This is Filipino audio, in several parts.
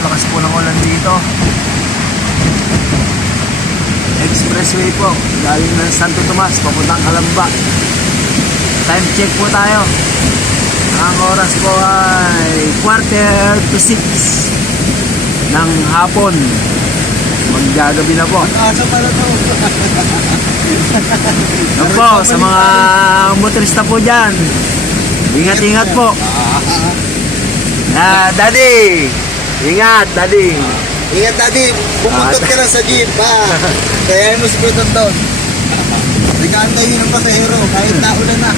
lakas po ng ulan dito. Expressway po, galing ng Santo Tomas, papuntang Calamba. Time check po tayo. Ang oras po ay 5:45 ng hapon. Maggagabi na po. Asa pala to? Yan po, sa mga motorista po dyan, ingat-ingat po. Daddy! Ingat, Daddy! Ingat daddy, pumuntot ka na sa jeep ha. Kaya mo si Kuya. Nagaan kayo ng pasahero kahit naulan na.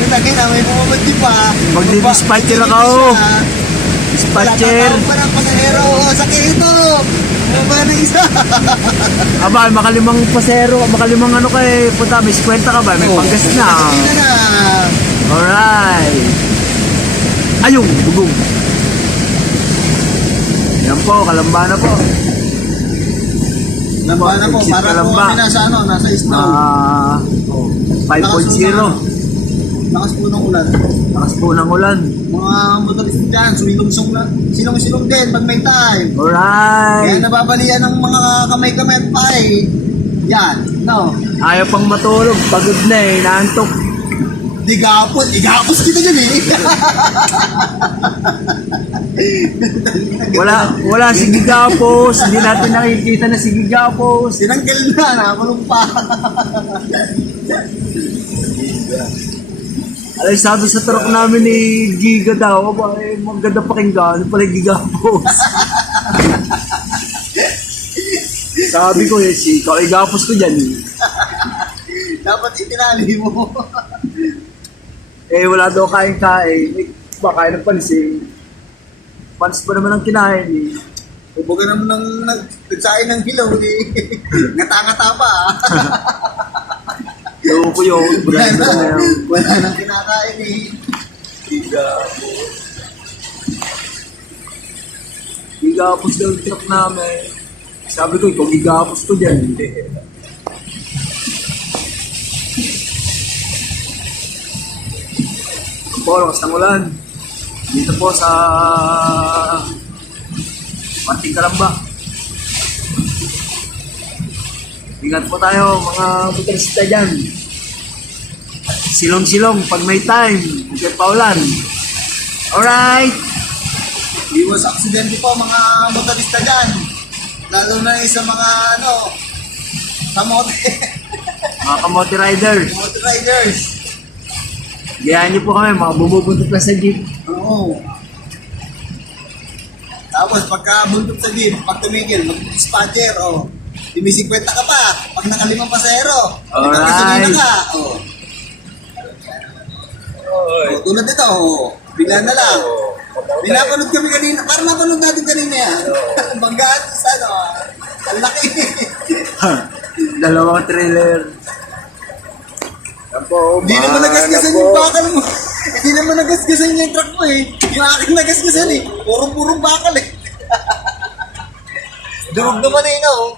Yung nakita, may pumamad jeep ha. Pag di-dispatcher ako. Dispatcher. Wala pa ng pasahero. Sakit ito. Baba na isa. Aba, makalimang pasero, makalimang ano kay punta, may 50 ka ba? May panggas na. Sakit na. Alright. Ayong, bugong. Yan po, Calamba na po. Lamba na po, Exit para po Calamba. kami nasa ano, nasa snow. 5.0. Lakas po ng ulan. Lakas po ng ulan. Mga motorista dyan, sumilong-song na. Silong-silong din pag may time. Kaya Alright. nababalian ng mga kamay-kamay at pay. Yan, no. Ayaw pang matulog, pagod na eh, naantok. Igapos kita dyan eh. Wala si Gigapos, hindi natin nakikita na si Gigapos. Sinanggal na, nakakulong pa. Alay, sabi sa truck namin ni Giga daw, aba, eh, maganda pakinggan, pala Gigapos. Sabi ko, eh, si ikaw, Gigapos ko dyan. Dapat itinali mo. Eh, wala daw kain-kain. Eh, kain ng pansin. Pans pa naman ang kinain eh. Ubugan naman ng nagsain ng hilaw eh. Ngata-ngata pa ah. Ewan ko yun. Wala nang kinakain eh. Gigapos daw yung truck namin. Sabi ko, ikaw Gigapos ko dyan. Po, lakas ng ulan. Dito po sa Parting Calamba. Ingat po tayo mga motorista dyan. Silong-silong pag may time. Huwag kayo paulan. Alright. Iwas aksidente po mga motorista dyan. Lalo na yung sa mga ano, kamote. Mga kamote riders. Motor riders. Gayahan niyo po kami, mga bumubuntot na sa jeep. Oo. Tapos pagka buntot sa jeep, pag tumigil, mag-dispatcher, oh. Timi-50 ka pa, pag nakalimang pasahero. Alright. Ka, oh. Oh, tulad nito, oh. Bigla na lang. Pinapanood kami kanina, parang napanood natin kanina yan. Banggaan sa ano, ang laki. Dalawang trailer. Hindi naman nagasgasan yung bakal mo. Hindi naman nagasgasan yung truck mo eh. Yung akin nagasgasan eh. Purong bakal eh. Durog naman eh, no?